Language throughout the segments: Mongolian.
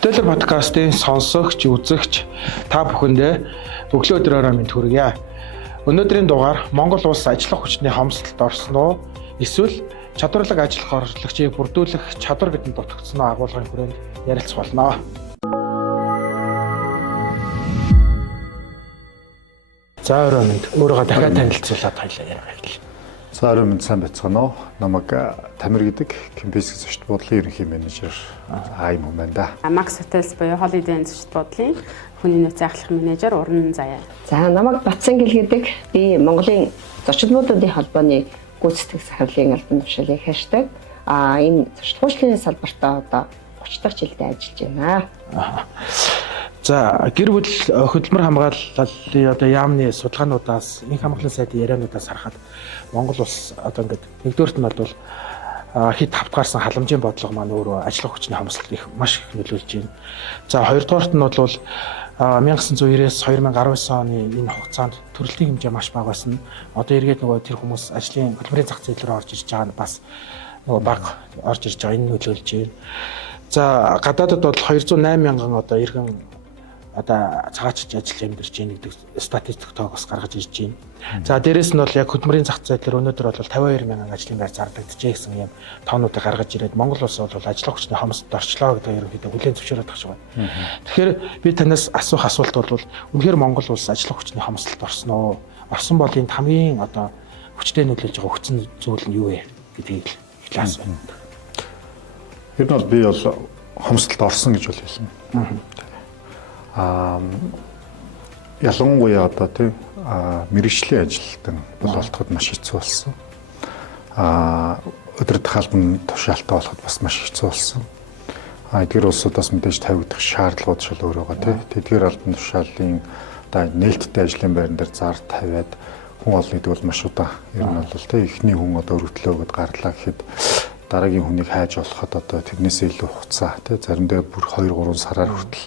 Хөтөлбөр подкастын сонсогч, үзэгч та бүхэндээ өглөө өдрөөрөө минь хүргье. Өнөөдрийн дугаар Монгол улс ажиллах хүчний хомсдолд орсон уу? Эсвэл чадварлаг ажиллах орлогчийг бүрдүүлэх чадвар бидэнд дутагдсан уу агуулгын хүрээнд ярилцах болно. За өрөө минь өөрийгөө дахиад танилцуулаад хоёлаа яриа эхэллээ. За өрөө минь сайн байцгаана уу? Намайг Тамир гэдэг Кемпэс зочд буудлын ерөнхий менежер Айм хүн байна да. Max Hotels буюу Holiday Inn зочд буудлын хүний нөөцийн ахлах менежер Уран Заяа. За намайг Батсангил гэдэг би Монголын зочид буудуудын холбооны гүйцэтгэх захирлын албан тушаалын хаштаг энэ зочдлын салбартаа одоо 30 дахь жилдээ ажиллаж байна. За гэр бүл хөдөлмөр хамгааллын одоо яамны судалгаануудаас энх хамгааллын сайдын яриануудаас харахад Монгол улс одоо ингээд нэгдүгээрт нь бол хэд тавтгаарсан халамжийн бодлого маань өөрөө ажиллах хүчний хомсдолд их маш их нөлөөлж байна. За хоёрдугаарт нь бол 1990-ээс 2019 оны энэ хугацаанд төрөлтийн хэмжээ маш бага байсан. Одоо эргээд нөгөө тэр хүмүүс ажлын хөдөлмөрийн зах зээл рүү орж ирж байгаа нь бас нөгөө бага орж ирж байгаа энэ нөлөөлж байна. За гадаадд бол 208 мянган одоо иргэн одоо цагаатч ажил амьдарч байна гэдэг статистик тоог бас гаргаж ирж байна. За дээрэс нь бол яг хөдөлмөрийн зах зээлээр өнөөдөр бол 52 мянган ажлын байр зардаgjээ гэсэн юм тоонуудыг гаргаж ирээд Монгол улс бол ажиллах хүчний хомсдолд орчлоо гэдэг ерөнхийдөө хүлээн зөвшөөрөд байгаа шүү. Тэгэхээр би танаас асуух асуулт бол үнэхээр Монгол улс ажиллах хүчний хомсдолд орсон уу? Орсон бол энэ хамгийн одоо хүчтэй нөлөөлж байгаа хүчин зүйл нь юу вэ гэдгийг эхлээ асууя. Тэр нь бол би бол хомсдолд орсон гэж бол хэлнэ. Ялангуяа одоо тийм мэргэжлийн ажилтан бололтоход маш хэцүү болсон. Өдөрт халбан тушаалтай болоход бас маш хэцүү болсон. Эдгээр улсуудаас мэдээж тавигдах шаардлагууд шал өөр байгаа тийм. Тэдгээр албан тушаалын одоо нээлттэй ажлын байран дээр зар тавиад хүн олно гэдэг бол маш удаан. Ер нь бол тийм эхний хүн одоо өргөдлөөгд гарлаа гэхэд дараагийн хүнийг хайж болоход одоо тэрнээсээ илүү хугацаа тийм заримдаа бүр 2-3 сараар хүртэл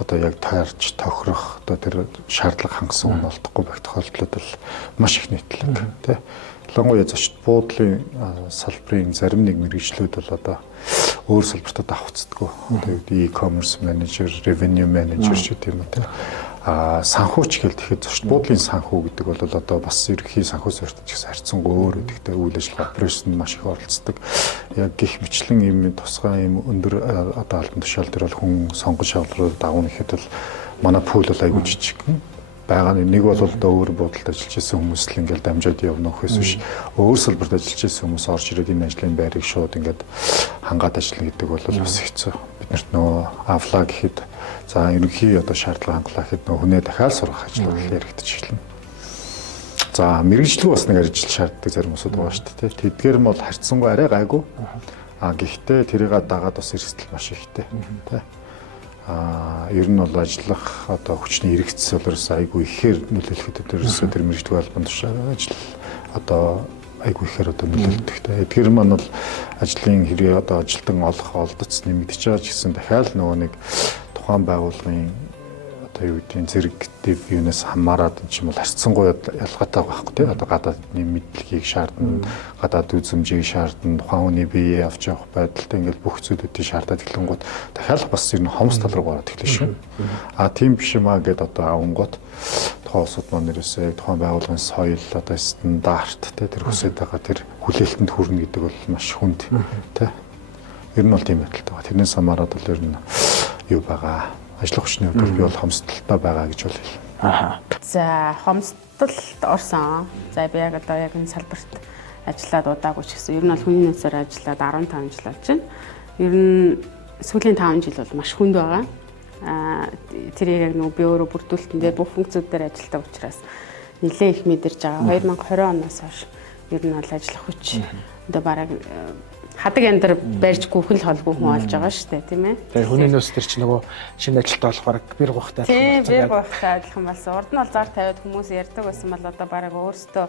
одоо яг таарч тохирох одоо тэр шаардлага хангасан хүн олдохгүй байх тохиолдлууд бол маш их нийтлэг тий. Ялангуяа зочд буудлын салбарын зарим нэг мэргэжлүүд бол одоо өөр салбартад давхцдаггүй. Одоо e-commerce manager, revenue manager ч гэдэг юм тий. Санхүүч гэл тэгэхээр зочд буудлын санхүү гэдэг бол одоо бас ерөнхий санхүү суурьтай ч гэсэн харьцангуй өөр үдэгтэй үйл ажиллагаа операшнд маш их оролцдог. Яг гих мэтлэн юм тусгай юм өндөр одоо албан тушаал дээр бол хүн сонгож шалгуулаад давна гэхэд бол манай пул бол аягүй жижиг байгаа. Нэг бол одоо өөр буудалд ажиллаж байсан хүмүүс л ингээл дамжаад явна гэхээс биш өөр салбарт ажиллаж байсан хүмүүс орж ирээд энэ ажлын байрыг шууд ингээд хангаад ажиллана гэдэг бол бас хэцүү. Биднэрт нөө авлаа гэхэд за ерөнхий одоо шаардлага хангалаа гэхэд нөө хүнээ дахиад сургах ажлууд яригдчих эхэлнэ. За мэргэжлэг бас нэг ажил шаарддаг зарим усуд байгаа шүү дээ. Тэдгээр нь бол харьцангуй арай гайгүй. Гэхдээ тэрийг дагаад бас эрсдэл маш ихтэй. Тэ. Ер нь бол ажиллах одоо хүчний эргэцс болоос айгүй ихээр нөлөөлөхөд төрөөсөө тэр мэргэжлэг албан тушаал ажил одоо айгүй ихээр одоо нөлөөлдөг. Эдгээр маань бол ажлын хэрэг одоо ажилтан олох олдоц нэмэгдэж байгаа ч гэсэн дахиад нөгөө нэг тухайн байгууллагын одоо юу гэдгийг зэрэг юунаас хамаарад юм бол харьцангуй ялгаатай байхгүй тийм одоо гадаадны мэдлэгийг шаардна, гадаад үзмжийг шаардна, тухайн хүний биеэ авч явах байдалтай ингээл бүх зүйлүүдийг шаардаад эхлэнгүүт дахиад бас ер нь хомс тал руу гараад эхлэв шүү. Тийм биш юм аа гэд одоо авангууд тухайн улсууд маань нэрээсээ тухайн байгууллагын соёл одоо стандарт тэр хүсэж байгаа тэр хүлээлтэнд хүрнэ гэдэг бол маш хүнд тийм. Ер нь бол тийм байдалтай байгаа. Тэрнээс хамаарат бол ер нь юу байгаа ажиллах хүчний хувьд би бол хомсдолтой байгаа гэж бол хэлнэ. За хомсдолд орсон. За би яг одоо яг энэ салбарт ажиллаад удаагүй ч гэсэн ер нь бол хүний нөөцөөр ажиллаад 15 жил болж байна. Ер нь сүүлийн 5 жил бол маш хүнд байгаа. Тэр яг нөгөө би өөрөө бүрдүүлэлтэн дээр бүх функцүүд дээр ажилладаг учраас нэлээд их мэдэрч байгаа. 2020 оноос хойш ер нь бол ажиллах хүч одоо бараг хадаг яндар барьж гүхэл холгүй хүн олж байгаа шүү дээ тийм ээ. Тэгээ хүний нөөц төр чи нөгөө шинэ ажилтаа болохоор бэр гуйхтай адилхан болсон. Тийм, бэр гуйхтай адилхан болсон. Урд нь бол зар тавиад хүмүүс ярьдаг байсан бол одоо бараг өөрсдөө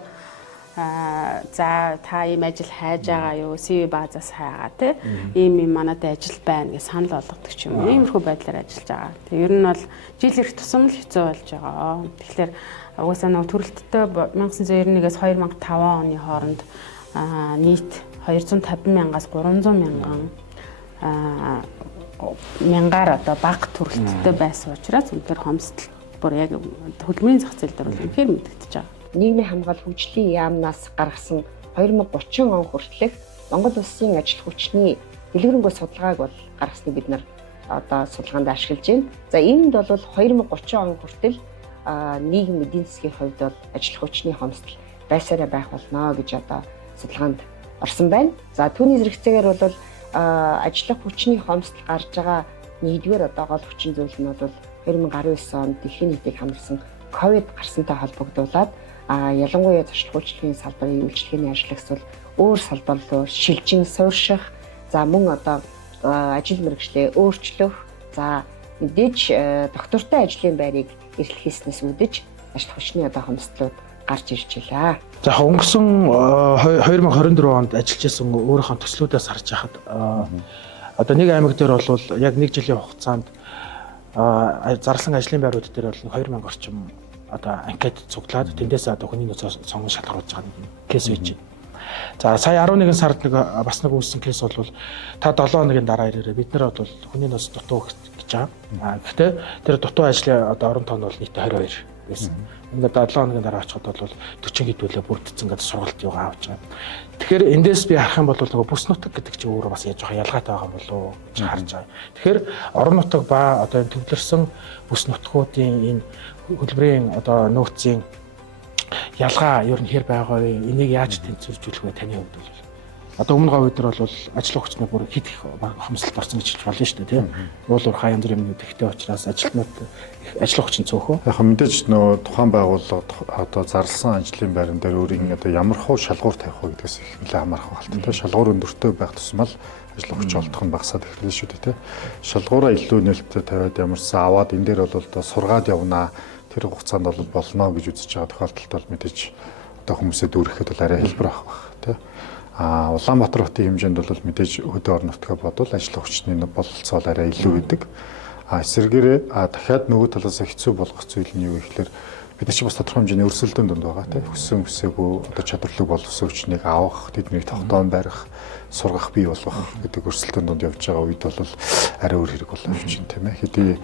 за та ийм ажил хайж байгаа юу? CV базаас хайгаа тийм. Ийм манайд ажил байна гэж санал болгодог ч юм уу. Иймэрхүү байдлаар ажиллаж байгаа. Тэгээ ер нь бол жил ирэх тусам л хэцүү болж байгаа. Тэгэхээр угаасаа нөгөө төрөлттэй 1991-ээс 2005 оны хооронд нийт 250 мянгаас 300 мянган мянгаар одоо бага төрөлттэй байсан учраас үнэхээр хомсдол бүр яг хөдөлмөрийн зах зээл дээр бол үнэхээр мэдэгдэж байгаа. Нийгмийн хамгаалал хөгжлийн яамнаас гаргасан 2030 он хүртэлх Монгол улсын ажил хүчний дэлгэрэнгүй судалгааг бол гаргасныг бид нар одоо судалгаанд ашиглаж байна. За энд бол 2030 он хүртэл нийгэм эдийн засгийн хувьд бол ажил хүчний хомсдол байсараа байх болно гэж одоо судалгаанд орсон байна. За түүний зэрэгцээгээр бол ажиллах хүчний хомсдол гарч байгаа нэгдүгээр одоо гол хүчин зүйл нь бол 2019 онд дэлхийн нийтийг хамарсан ковид гарсантай холбогдуулаад ялангуяа зочлуулалтын салбарын үйлчлэгээний ажлагч бол өөр салбар руу шилжин суурших, за мөн одоо ажил мэргэжлээ өөрчлөх, за мэдээж доктортой ажлын байрыг эрхлэх хийснээс үүдэж ажил хүчний одоо хомсдлууд гарч ирж байлаа. За өнгөрсөн 2024 онд ажиллаж исэн өөрийнхөө төслүүдээс харж байхад одоо нэг аймаг дээр бол яг 1 жилийн хугацаанд зарласан ажлын байрууд дээр бол 2000 орчим одоо анкет цуглаад тэндээс одоо хүний нөөц сонгон шалгаруулж байгаа нэг кейс байж байна. За сая 11 сард нэг бас нэг үүссэн кейс бол та 7 хоногийн дараа ирээрээ бид нар бол хүний нөөц дутуу гэж байгаа. Гэхдээ тэр дутуу ажлын одоо орон тоон бол нийт 22 байсан. Ингээд 7 хоногийн дараа очиход бол 40 хэдүүлээ бүрдсэн гэдэг сургалт яваа авч байгаа. Тэгэхээр эндээс би харах юм бол нөгөө бүс нутаг гэдэг чинь өөрөө бас яаж жоохон ялгаатай байгаа болов уу гэж харж байгаа. Тэгэхээр орон нутаг ба одоо энэ төвлөрсөн бүс нутгуудын энэ хөдөлмөрийн одоо нөөцийн ялгаа ер нь хэр байгаа вэ? Энийг яаж тэнцвэржүүлэх вэ таны хувьд бол? Одоо өмнө говь өдөр бол ажил хүчний бүр хит их хомсолт орсон гэж хэлж болно шүү дээ, тийм. Уулуур хаян зүрийн юмнууд ихтэй учраас ажилтнууд ажил хүчин цөөхөө. Яг мэдээж нөө тухайн байгууллага одоо зарласан ажлын байран дээр өөрийн одоо ямар хуу шалгуур тавих вэ гэдгээс их нэлээд хамаарах байна. Тэгээ шалгуур өндөртэй байх тусмал ажил хүч олдох нь багасаад эхэлнэ шүү дээ, тийм. Шалгуураа илүү нээлттэй тавиад ямарсан аваад энэ дээр бол одоо сургаад явнаа тэр хугацаанд бол болно гэж үзэж байгаа тохиолдолд бол мэдээж одоо хүмүүсээ дүүрэхэд бол арай хэлбэр авах тийм. Улаанбаатар хотын хэмжээнд бол мэдээж хөдөө орон нутгаа бодвол ажил хүчний бололцоо арай илүү байдаг. Эсвэргээрээ дахиад нөгөө талаас хэцүү болгох зүйл нь юу гэхээр бид нар ч бас тодорхой хэмжээний өрсөлдөөн донд байгаа тийм. Хүссэн хүсээгүй одоо чадварлаг боловсон хүчнийг авах, тэднийг тогтоон барих, сургах, бий болгох гэдэг өрсөлдөөн донд явж байгаа үед бол арай өөр хэрэг болов юм тийм ээ. Хэдий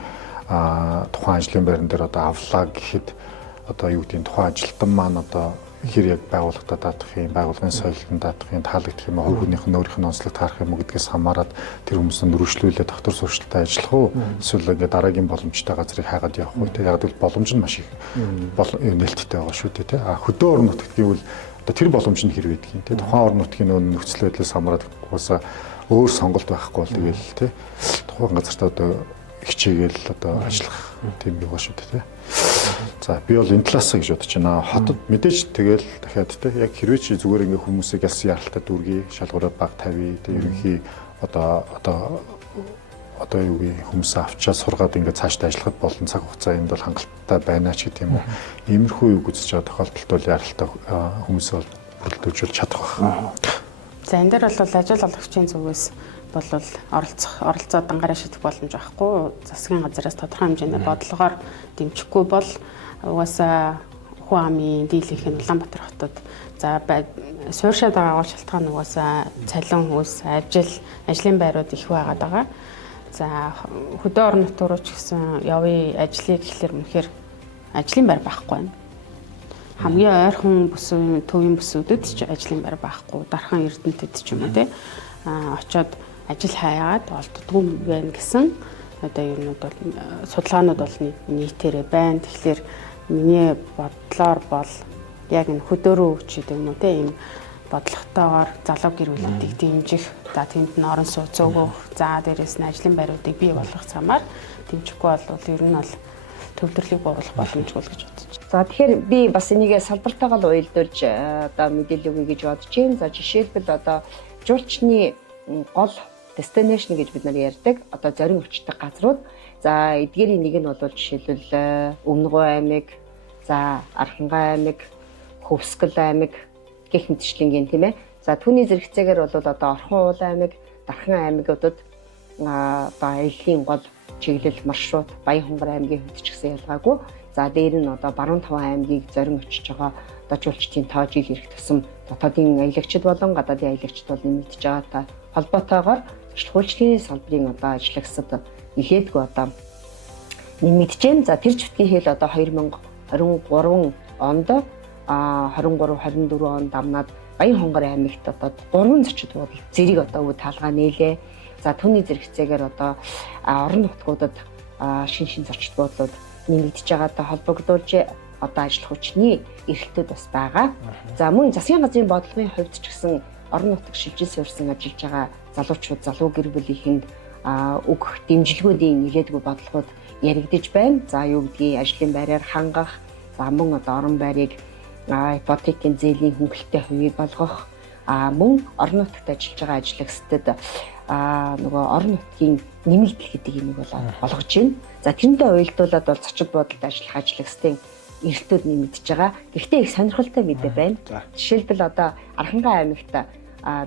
тухайн ажлын байран дээр одоо авлаа гэхэд одоо юу гэдгийг тухайн ажилтан маань одоо хэр яг байгууллагатаа даатах юм, байгууллагын соёлтод даатах юм, таалагдах юм, хувь хүнийх нь өөрийнх нь онцлог таарах юм уу гэдгээс хамаарат тэр хүмүүсийн өргөжлүүлээ доктор сурчлалтаа ажиллах уу, эсвэл ингээд дараагийн боломжтой газрыг хайгаад явах уу. Яг л боломж нь маш их нээлттэй байгаа шүү дээ тий. Хөдөө орон нутагт гэвэл одоо тэр боломж нь хэр байдаг юм тий. Тухайн орон нутгийн нөхцөл байдлаас хамаарат угаасаа өөр сонголт байхгүй бол тэгэл тий. Тухайн газартаа одоо хичээгээл одоо ажиллах тийм юм шүү дээ тий. За би бол энэ талаас гэж бодож байна. Хотод мэдээж тэгэл дахиад тий яг хэрвээ чи зүгээр ингээ хүмүүсийг яс яралтай дүүргий, шалгуураа баг тавья. Тэг ерөнхий одоо юу гээ хүмүүс авчаа сургаад ингээ цаашдаа ажиллахад болон цаг хугацаа энд бол хангалттай байна ч гэдэг юм уу. Иймэрхүү юу үзэж байгаа тохиолдолд бол яралтай хүмүүс бол бүрэлдэхүүнжүүлж чадах байна. За энэ дээр бол ажил олгогчийн зүгээс бол оролцоо дангараа шийдэх боломж байхгүй. Засгийн газраас тодорхой хэмжээний бодлогоор дэмжихгүй бол угаасаа хүн амын дийлэнх нь Улаанбаатар хотод за суурьшаад байгаа гол шалтгаан угаасаа цалин хүйс, ажлын байрууд их байгаад байгаа. За хөдөө орон нутг руу ч гэсэн явъя ажлыг гэхэлэр үнэхээр ажлын байр байхгүй байна. Хамгийн ойрхон бүсийн төвийн бүсүүдэд ч ажлын байр байхгүй, дархан эрдэнэтэд ч юм уу тий. Очоод ажил хаяад олддгүй байна гэсэн одоо юмнууд бол судалгаанууд бол нийтээрээ байна. Тэгэхээр миний бодлоор бол яг энэ хөдөөрөө ч гэдэг юм уу тийм бодлоготойгоор залуу гэр бүлүүдийг дэмжих, за тэнд нь орон сууц өгөх, за дээрээс нь ажлын байруудыг бий болгох замаар дэмжихгүй бол ер нь бол төвлөрлийг бууруулах боломжгүй гэж бодож байна. За тэгэхээр би бас энийг салбартайгаа л уялдуулж одоо мэдээлэл өгье гэж бодож байна. За жишээлбэл одоо жуулчны гол destination гэж бид нар ярьдаг. Одоо зорин өчтөг газрууд. За эдгээрийн нэг нь бол жишээлбэл Өмнөгөө аймаг, за Архангай аймаг, Хөвсгөл аймаг гэх мэтчлэнгийн тийм ээ. За түүний зэрэгцээгээр бол одоо Орхон уул аймаг, Дархан аймагуудад одоо аяллаа гол чиглэл маршрут Баянхонгор аймгийн хувьд ч гэсэн ялгаагүй. За дээр нь одоо Баруун Таван аймгийг зорин очиж байгаа одоо жуулчдын тоо жил ирэх тусам дотоодын аялагчид болон гадаадын аялагчид бол нэмэгдэж байгаа та холбоотойгоор зочдлуулчдын салбарын одоо ажиллагчид нэлээдгүй одоо нэмэгдэж байна. За тэр чиглэлийн хэл одоо 2023 онд 23-24 онд амнаад Баянхонгор аймагт одоо 3 зочид буудал зэрэг одоо таалгаа нээлээ. За түүний зэрэгцээгээр одоо орон нутгуудад шин зочид буудлууд нэмэгдэж байгаатай холбогдуулж одоо ажиллах хүчний эрхлэлтүүд бас байгаа. За мөн засгийн газрын бодлогын хувьд ч гэсэн орон нутаг шилжиж суурсан ажиллаж байгаа залуучууд залуу гэр бүлийнхэнд өгөх дэмжлэгүүдийн нэлээдгүй бодлогод яригдж байна. За юу гэдгийг ажлын байраар хангах, за мөн одоо орон байрыг ипотекийн зээлийн хөнгөлөлттэй хувийг олгох, мөн орон нутагт ажиллаж байгаа ажиллагчдад нөгөө орон нутгийн нэмэгдэл гэдэг юм бол олгож байна. За тэрнтэй уялдуулаад бол зочид буудалд ажиллах ажиллагчдын эрхтүүд нэмэгдэж байгаа. Гэхдээ их сонирхолтой мэдээ байна. Жишээлбэл одоо Архангай аймагт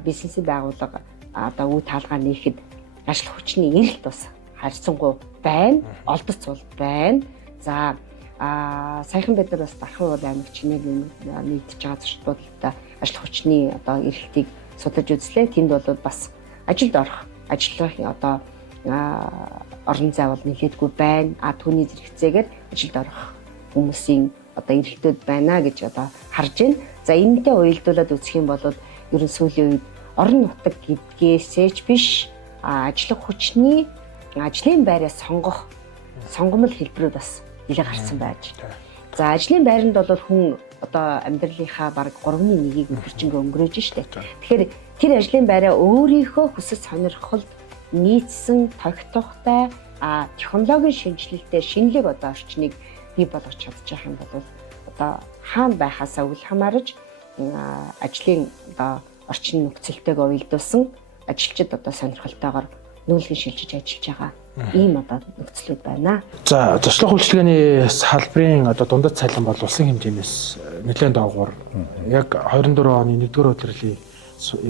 бизнесийн байгууллага одоо үе таалгаа нээхэд ажиллах хүчний эрэлт бас харьцангуй байна. Олдоц бол байна. За саяхан бид нар бас Дархан аймаг чинээр нэгдэж байгаа зочид буудалд ажиллах хүчний одоо эрэлтийг судалж үзлээ. Тэнд бол бас ажилд орох, ажиллах одоо орон зай бол нэлээдгүй байна. Түүний зэрэгцээгээр ажилд орох хүмүүсийн одоо эрэлтүүд байна гэж одоо харж байна. За энэтэй уялдуулаад үзэх юм бол ерөн сүүлийн үед орон нутаг гэдгээсээч биш ажиллах хүчний ажлын байраа сонгох сонгомл хэлбэрүүд бас нэлээд гарсан байж. За ажлын байранд бол хүн одоо амьдралынхаа бараг 3/1-ийг өдөржингөө өнгөрөөж штэ. Тэгэхээр тэр ажлын байраа өөрийнхөө хүсэл сонирхолд нийцсэн тогтохтой технологийн шинжилэлтэй шинэлэг одоо орчныг бий болгож чадчих юм бол одоо хаана байхаасаа үл хамаарж ажлын одоо орчин нөхцөлтэйгээ уялдуулсан ажилчид одоо сонирхолтойгоор нүүлгэн шилжиж ажиллаж байгаа ийм одоо нөхцлүүд байна. За зочлох үйлчилгээний салбарын одоо дундад цалин бол улсын хэмжээнээс нэлээд доогуур яг 24 оны 1-р удирлын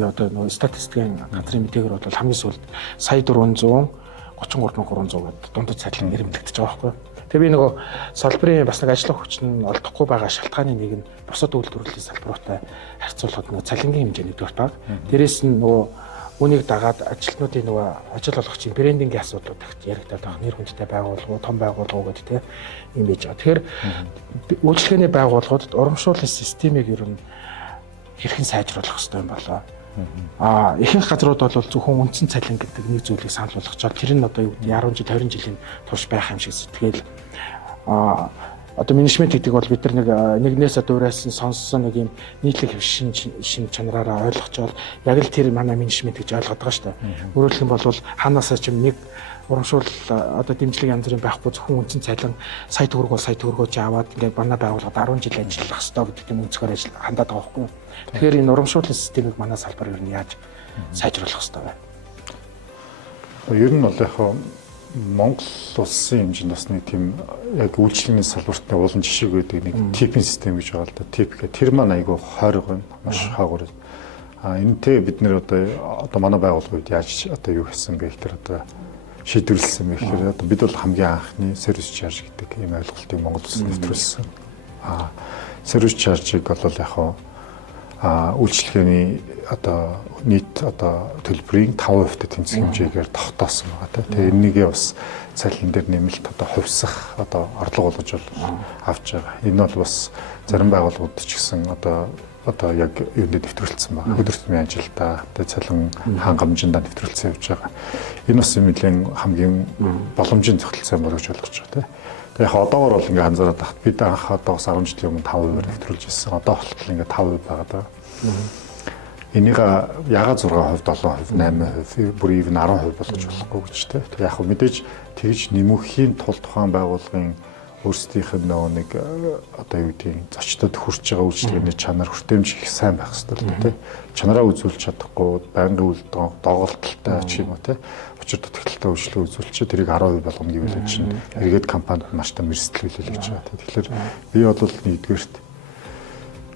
одоо нөгөө статистикийн газрын мэдээгээр бол хамгийн сүүлд сая 433,300 гэдэг дундад цалин нэрмэлэгдэж байгаа байхгүй. Тэгээ би нөгөө салбарын бас нэг ажиллах хүч нь олдохгүй байгаа шалтгааны нэг нь бусад үйлдвэрлэлийн салбаруутай харьцуулахад нөгөө цалингийн хэмжээ нэгдүгээр баг. Дээрээс нь нөгөө үүнийг дагаад ажилтнуудын нөгөө ажил олгогчийн брендингийн асуудлууд яригдаад байгаа. Нэр хүндтэй байгууллага, том байгууллага гэдэг тийм юм байж байгаа. Тэгэхээр үйлчлэгээний байгууллагуудад урамшууллын системийг ер нь хэрхэн сайжруулах хэрэгтэй юм болоо. Ихэнх газрууд бол зөвхөн үндсэн цалин гэдэг нэг зүйлийг санал болгочоод тэр нь одоо юу гэдэг 10 жил 20 жилийн турш байх юм шиг сэтгэл одоо менежмент гэдэг бол бид нар нэгнээс дуурайсан сонссон нэг юм нийтлэг шин чанараараа ойлгочоод яг л тэр манай менежмент гэж ойлгоод байгаа шүү дээ. Өөрөөр хэлбэл ханаасаа ч юм нэг урамшуул одоо дэмжлэг янз бүрийн байхгүй зөвхөн үндсэн цалин сая төгрөгөө ч аваад ингээд манай байгууллагад 10 жил ажиллах хэрэгтэй гэдэг юм өнцгөр ажил хандаад байгаа байхгүй. Тэгэхээр энэ урамшууллын системийг манай салбар ер нь яаж сайжруулах хэрэгтэй вэ? Ер нь бол яг Монгол улсын хэмжээнд бас нэг тийм яг үйлчлэгийн салбартны улан жишээг байдаг нэг типийн систем гэж байгаа л да. Тип гэх тэр маань айгүй хойрог байна. Маш хаагур. Энэтэй бид нэр одоо манай байгууллагууд яаж одоо юу хийсэн бэ гэхээр одоо шийдвэрлсэн бэ гэхээр одоо бид бол хамгийн анхны сервис чарж гэдэг ийм ойлголтыг Монгол улсад нэвтрүүлсэн. Сервис чаржийг бол яг үйлчлэгээний одоо нийт одоо төлбөрийн 5% тэнцэх хэмжээгээр тогтоосон байгаа. Тэгээ энэнийг бас цалин дээр нэмэлт одоо хувьсах одоо орлого болгож авч байгаа. Энэ бол бас зарим байгууллагууд ч гэсэн одоо яг юунд нэвтрүүлсэн байгаа. Өдөр тутмын ажилдаа цалин хангамжиндаа нэвтрүүлсэн явж байгаа. Энэ бас нэлээд хамгийн боломжийн тогтолцоо болгож ойлгож байгаа. Тэгээ яг одоогор бол ингээ анзаараад тахт бид анх одоос 10 жилийн өмнө 5%-аар нэвтрүүлж ирсэн. Одоо болтол ингээ 5% байгаа даа. Энийг ягаад 6%, 7%, 8%, бүр even 10% болгож болохгүй гэж тэ. Тэгээ яг мэдээж тэгж нэмэхийн тулд тухайн байгууллагын өөрсдийнх нь нэг одоо юу гэдгийг зочдод хүрч байгаа үйлчлэгээний чанар хүртээмж их сайн байх хэрэгтэй л тэ. Чанараа үзүүлж чадахгүй байнгын үйл доголдолтой ч юм уу тэ. Учир дутагдaltaй үйлчлэг үзүүлчих тэрийг 10% болгоно гэвэл чинь эргээд компанид маш том эрсдэл хүлээл гэж байгаа. Тэгэхээр би бол нэгдүгээрт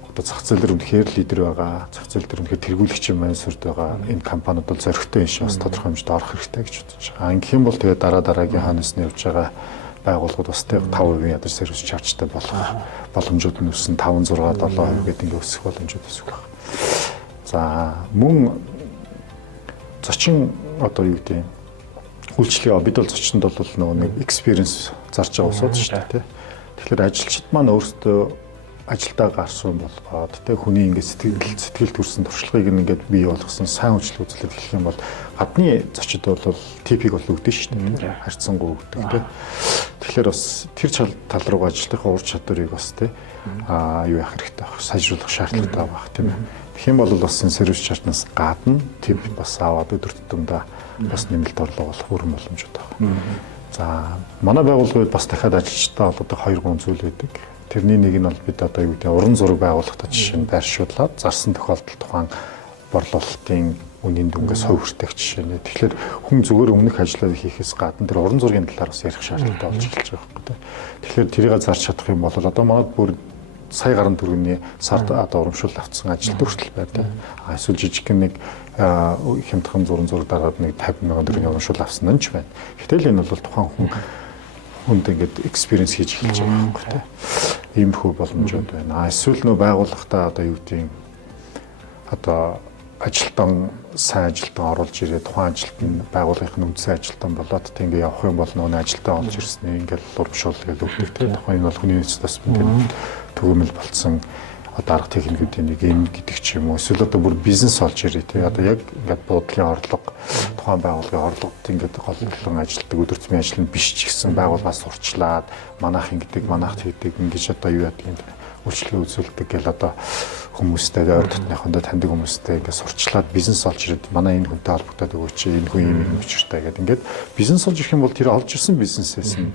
одоо зах зээл дээр үнэхээр лидер байгаа. Зах зээл дээр үнэхээр тэргүүлэгчийн менежерд байгаа. Энэ компаниуд бол зоригтой энэ бас тодорхой хэмжээнд орох хэрэгтэй гэж бодож байгаа. Ингэх юм бол тэгээд дараагийн хаанаас нь явж байгаа байгууллагууд бас 5% ядаж сервис чаржтай болох боломжууд нь өссөн 5, 6, 7% гэдэг ингээ өсөх боломжууд өсөх байна. За мөн зочин одоо юу гэдэг үйлчлэгээ бид бол зочинд бол нөгөө нэг experience зарж байгаа усууд шүү дээ тий. Тэгэхээр ажилчид маань өөрсдөө ажилдаа гарсан болгоод тий хүний ингээд сэтгэл төрсэн туршлагыг ингээд бий болгосон сайн үйлчлэг үзүүлэлт хэлэх юм бол гадны зочид бол типийг бол өгдөн шүү дээ. Харьцангуй өгдөг тий. Тэгэхээр бас тэр тал руу ажлынхаа ур чадварыг бас тий юу яах хэрэгтэй байх, сайжруулах шаардлагатай байх тийм ээ. Тэгэх юм бол бас энэ сервис чартнаас гадна тип бас аваад өдөр тутамдаа бас нэмэлт орлого болох бүрэн боломжтой байна. За манай байгууллагууд бас дахиад ажилчтай холбоотой 2-3 зүйл байдаг. Тэрний нэг нь бол бид одоо юу гэдэг уран зураг байгуулахдаа жишээ нь байршуулад зарсан тохиолдол тухайн борлуулалтын үнийн дүнгээс хувь хүртэх жишээ нэ. Тэгэхээр хүн зүгээр өмнөх ажлаа хийхээс гадна тэр уран зургийн талаар бас ярих шаардлагатай болж эхэлж байгаа байхгүй тийм. Тэгэхээр тэрийг зарж чадах юм бол одоо манайд бүр сая гаруй төгрөгийн сард одоо урамшуул авцсан ажилт хүртэл байдаг. Эсвэл жижиг нэг хямдхан зураг дараад нэг 50 сая төгрөгийн урамшуул авсан нь ч байна. Гэтэл энэ бол тухайн хүнд ингээд experience хийж эхэлж байгаа байхгүй тийм. Иймэрхүү боломжууд байна. Эсвэл нөө байгууллагатаа одоо юу гэдэг одоо ажилтан сайн ажилтан оруулж ирээд тухайн ажилтан байгууллагын үндсэн ажилтан болоод тэг ингээ явах юм бол нөгөө ажилтан олж ирсний ингээл урамшуул гэдэг өгдөг тийм. Тухайн энэ бол хүний нөөц тасмын төгөөмөл болцсон одоо арга техникүүдийн нэг юм гэдэг ч юм уу. Эсвэл одоо бүр бизнес олж ирээ тий. Одоо яг ингээд буудлын орлого тухайн байгууллагын орлогод ингээд голлон ажилтдаг өдөр тутмын ажил нь биш ч гэсэн байгууллагаас сурчлаад манайхын гэдэг манайхт хийдэг ингэж одоо юу яадаг юм үйлчлэгээ үзүүлдэг гэл одоо хүмүүстэй ойр дотныхондоо таньдаг хүмүүстэй ингээд сурчлаад бизнес олж ирээд манай энэ хүнтэй холбогдоод өгөөч энэ хүн юм учиртай гэдэг ингээд бизнес олж ирэх юм бол тэр олж ирсэн бизнесээс нь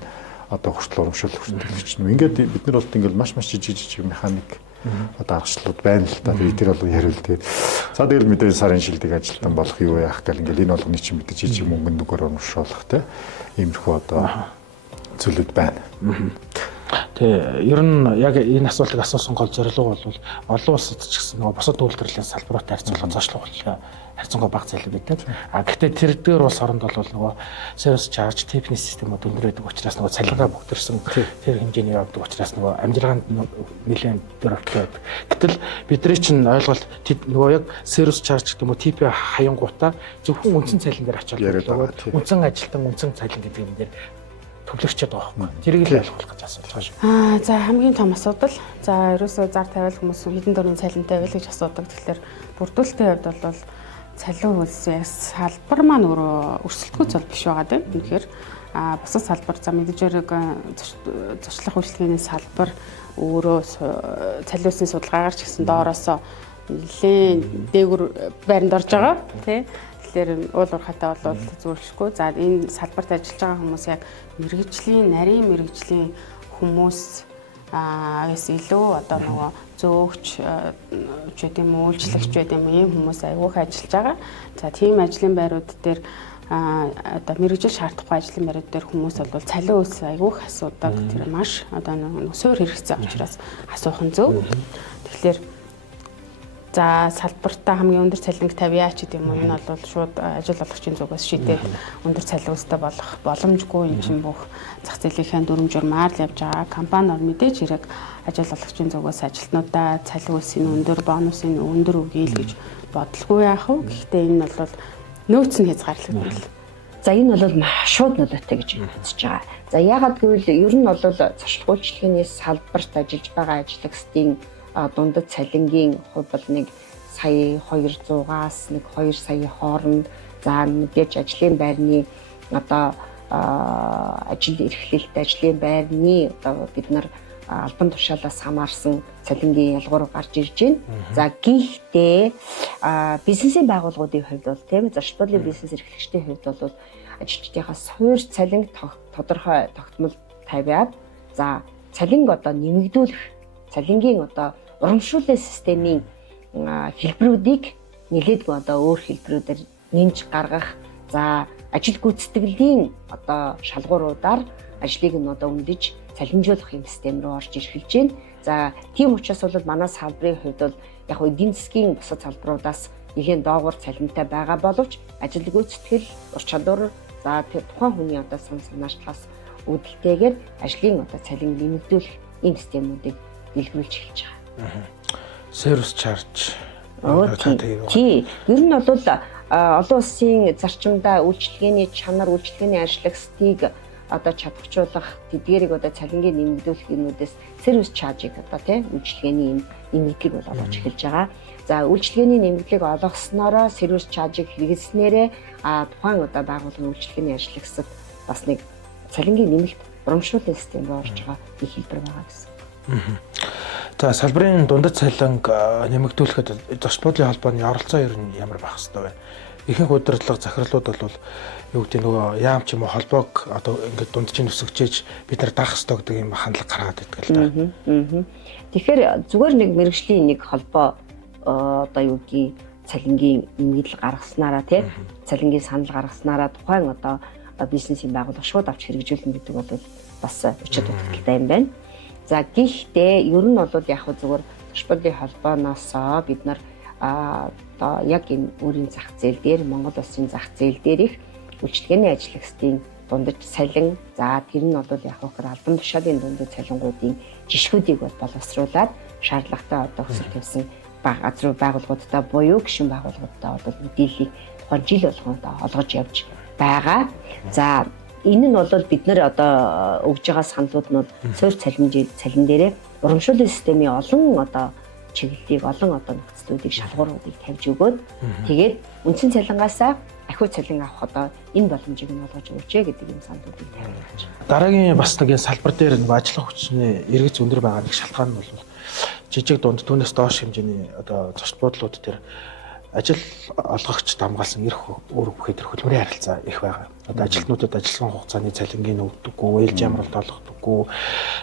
одоо хүртэл урамшуул хүртэлч нь ингээд бид нар бол ингээд маш жижиг механик одоо аргачлалууд байна л та. Тэр бол ярил тэгээд. За тэгэл мэдээ сарын шилдэг ажилтан болох юу яах гэл ингээл энэ болгоны чинь мэдээ жижиг мөнгөнд нүгээр урамшуулах те. Иймэрхүү одоо зүйлүүд байна. Тэгээ ер нь яг энэ асуултыг асуусан гол зорилго бол олон улсад ч гэсэн нөгөө бусад үйлдвэрлэлийн салбаруудтай харьцуулахад зочлох харьцангуй бага зайлшгүй байдаг. Гэхдээ тэр дээр улс оронд бол нөгөө service charge типний системүүд өндөр байдаг учраас нөгөө цалингаа бүгдэрсэн тэр хэмжээний явдаг учраас нөгөө амжилгаанд нэлээд дөр авдаг. Гэтэл бидний чинь ойлголт нөгөө яг service charge гэдэг юм уу типи хаянгуудаа зөвхөн үндсэн цалин дээр ачаалал үндсэн ажилтан үндсэн цалин гэдэг юм дээр төвлөрчээд байгаа байхгүй. Тэрийг л ойлгох гэж асууж байгаа шүү. За хамгийн том асуудал. За ерөөсөө зар тавиал хүмүүс хэдэн дөрвийн цалинтай байл гэж асуудаг. Тэгэхээр бүрдүүлэлтийн хувьд бол цалин хөлсөөс салбар маань өөрөө өрсөлдөхөц бол биш байгаа дээ. Үнэхээр бусад салбар за мэдээж зочлох үйлчлэгээний салбар өөрөө цалин хөлсийн судалгаагаар ч гэсэн доороосоо нэлээд дээгүр байранд орж байгаа тий. Тэгэхээр уул уурхайтай бол зөвлөхгүй. За энэ салбарт ажиллаж байгаа хүмүүс яг мэрэгжлийн нарийн мэрэгжлийн хүмүүс аас илүү одоо нөгөө зөөгч ч гэдэм үйлчлэгч гэдэм ийм хүмүүс айгүйх ажиллаж байгаа. За тийм ажлын байрууд дээр одоо мэрэгжил шаардахгүй ажлын байрууд дээр хүмүүс бол цалин ус айгүйх асуудаг. Тэр маш одоо нөгөө суур хэрэгцээ учраас асуух нь зөв. Тэгэхээр за салбартаа хамгийн өндөр цалинг тавья ч гэдэм юм энэ бол шууд ажил олгогчийн зүгээс шийдээд өндөр цалин өстэй болох боломжгүй юм чинь бүх зах зээлийнхээ дүрм журмаар л явж байгаа. Компаниор мэдээж хэрэг ажил олгогчийн зүгээс ажилтнуудаа цалин өсийн өндөр бонусын өндөр өгье л гэж бодлого яах вэ? Гэхдээ энэ бол нөөц нь хязгаарлагдана. За энэ бол маш шууд нөлөөтэй гэж үзэж байгаа. За яагаад гэвэл ер нь бол зочлох үйлчлэгээний салбарт ажиллаж байгаа ажлагчдын дундад цалингийн хувь бол нэг сая 200-аас нэг 2 сая хооронд за мэдээж ажлын байрны одоо ажил эрхлэлт ажлын байрны одоо бид нар албан тушаалаас хамаарсан цалингийн ялгуур гарч ирж байна. За гэхдээ бизнесийн байгууллагуудын хувьд бол тийм зочлуулын бизнес эрхлэгчдийн хувьд бол ажилчдынхаа суур цалин тодорхой тогтмол тавиад за цалинг одоо нэмэгдүүлэх цалингийн одоо урамшууллын системийн хэлбэрүүдийг нэлээдгүй одоо өөр хэлбэрүүдээр нэмж гаргах за ажил гүйцэтгэлийн одоо шалгууруудаар ажлыг нь одоо өндөж цалинжуулах юм систем рүү орж ирж байна. За тийм учраас бол манай салбарын хувьд бол яг эдийн засгийн бусад салбаруудаас нэгэн доогуур цалинтай байгаа боловч ажил гүйцэтгэл ур чадвар за тэр тухайн хүний одоо санаачлаас үүдэлтэйгээр ажлын одоо цалин нэмэгдүүлэх ийм системүүдийг дэлгэрүүлж эхэлж байгаа. Service charge. Тий. Ер нь бол олон улсын зарчимдаа үйлчлэгээний чанар, үйлчлэгээний ажиглагчдыг одоо чадварчуулах, тэдгээрийг одоо цалингийн нэмэгдүүлэх юмнуудаас сервис чаржийг одоо тийм үйлчлэгээний нэмэгдлийг бол олгож эхэлж байгаа. За үйлчлэгээний нэмэгдлийг олгосноороо сервис чаржийг хэрэглэснээрээ тухайн одоо байгууллагын үйлчлэгээний ажиглагчдад бас нэг цалингийн нэмэлт урамшууллын систем руу орж байгаа их хэлбэр байгаа гэсэн. За салбарын дундад цалинг нэмэгдүүлэхэд зочд буудлын холбооны оролцоо ер нь ямар байх хэвээр вэ? Ихэнх удирдлага захирлууд бол юу гэдэг нөгөө яам ч юм уу холбоог одоо ингээд дунджийн өсгөжээж бид нар даах ёстой гэдэг юм хандлага гаргаад идэх л да. Тэгэхээр зүгээр нэг мэргэжлийн нэг холбоо одоо юу гэдгийг цалингийн нэмэгдэл гаргаснараа тий цалингийн санал гаргаснараа тухайн одоо бизнесийн байгууллага шууд авч хэрэгжүүлнэ гэдэг бол бас учир дутагдaltaй юм байна. За гэхдээ ер нь бол яг зүгээр зочд буудлын холбооноосоо бид нар одоо яг энэ өөрийн зах зээл дээр Монгол улсын зах зээл дээр их үйлчлэгээний ажиглагчдын дундаж цалин за тэр нь бол яг хөхөр албан тушаалын дундад цалингуудын жишгүүдийг бол боловсруулад шаардлагатай одоо өсөлт тавьсан газрын байгууллагуудтай буюу гишүүн байгууллагуудтай бол мэдээллийг тухайн жил болгоно олгож явж байгаа. За энэ нь бол бид нар одоо өгж байгаа саналууд нь суурь цалин дээрээ урамшууллын системийн олон одоо чиглэлийг олон одоо нөхцлүүдийг шалгууруудыг тавьж өгөөд тэгээд үндсэн цалингаасаа ахиу цалин авах одоо энэ боломжийг нь олгож өгөөч гэдэг юм саналуудыг тавьж байна. Дараагийн бас нэг салбар дээр нэг ажиллах хүчний эргэц өндөр байгаа нэг шалтгаан нь бол жижиг дунд түүнээс доош хэмжээний одоо зочд буудлууд дээр ажил олгогч дамгаалсан эрх үүрэг бүхий төр хөлбөрийн харилцаа их байгаа. Одоо ажилтнуудад ажилласан хугацааны цалингийн өгдөггүй, ээлж амралт олгодоггүй.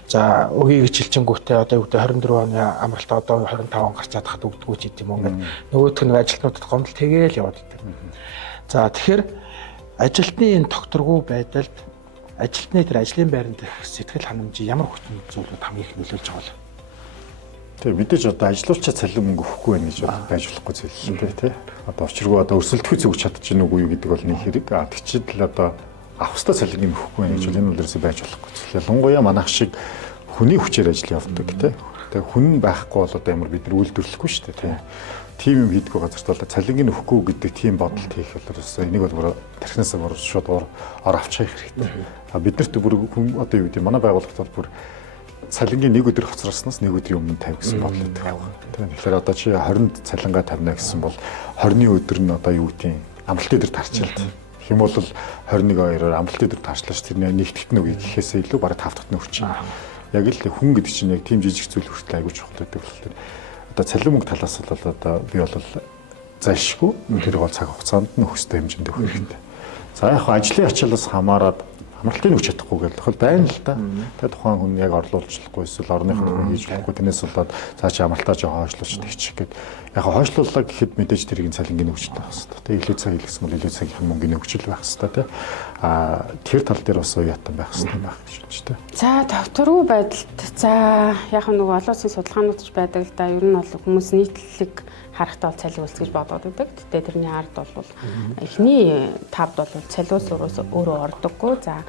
За өгийг хилчингүүтээ одоо юу гэдэг 24 оны амралт одоо 25 он гарч чадхад өгдөггүй ч гэдэм юм ингээд нөгөөх нь ажилтнуудад гомдол тэгээл яваад идэв. За тэгэхээр ажилтны энэ тогтворгүй байдалд ажилтны тэр ажлын байранд сэтгэл ханамжийн ямар хүчин зүйлүүд хамгийн их нөлөөлж байгаа вэ? Тэгээ мэдээж одоо ажилуулчаа цалин мөнгө өгөхгүй байх гэж байж болохгүй зүйл л тий. Одоо учиргүй одоо өрсөлдөхүй зүгж чадчихна уугүй юу гэдэг бол нэг хэрэг. Тэгчил одоо авах ёстой цалин өгөхгүй байх гэж бол энэ бол ерөөсөй байж болохгүй зүйл. Ялангуяа манайх шиг хүний хүчээр ажил явдаг тий. Тэгээ хүн байхгүй бол одоо ямар бид нар үйлдвэрлэхгүй шүү дээ тий. Тим юм хийдэггүй газарт бол цалингийн өгөхгүй гэдэг тийм бодолт хийх бол ерөөсөй энийг бол тархинасаа бүр шууд ор авчих хэрэгтэй. Биднэрт бүр хүн одоо юу гэдэг манай байгууллагт бол бүр цалингийн нэг өдөр хоцорсноос нэг өдрийн өмнө тавь гэсэн бодлоо байдаг. Тэгэхээр одоо чи 20-нд цалингаа тавина гэсэн бол 20-ны өдөр нь одоо юу гэдгийг амралтын өдөр тарчилт. Хэм бол 21-2-оор амралтын өдөр тарчлаач тэрний нэгтгэх нүг гэхээсээ илүү бараг 5 дахь нь өрчин. Яг л хүн гэдэг чинь яг тийм жижиг зүйл хүртэл айгүй чухал байдаг болохоор одоо цалин мөнгө талаас бол одоо би бол зайлшгүй тэр бол цаг хугацаанд нь өсөлттэй хэмжээнд өгөх хэрэгтэй. За яг ажлын ачаалаас хамаарат амралтыг өгч чадахгүй гэдэг бол байна л да. Тэгээ тухайн хүн яг орлуулчихгүй эсвэл орныхын хүн хийж болохгүй тэрнээс болоод цааш амралтаа жоо хойшлуулж тэгчих гээд яг хойшлууллаа гэхэд мэдээж тэрийг цалингийн өгч байх хэрэгтэй. Тэгээ илүү цаг хэлсэн бол илүү цагийн мөнгөний өгчл байх хэрэгтэй тий. Тэр тал дээр бас уяатан байх хэрэгтэй байх гэж байна тий. За тогтворгүй байдалд за яг нөгөө олон улсын судалгаанууд ч байдаг л да. Ер нь бол хүмүүс нийтлэлийг харахтаа цалин үйлс гэж бодоод байдаг. Гэтэ тэрний ард бол эхний тавд бол цалин үйлс өөрөө ордоггүй. За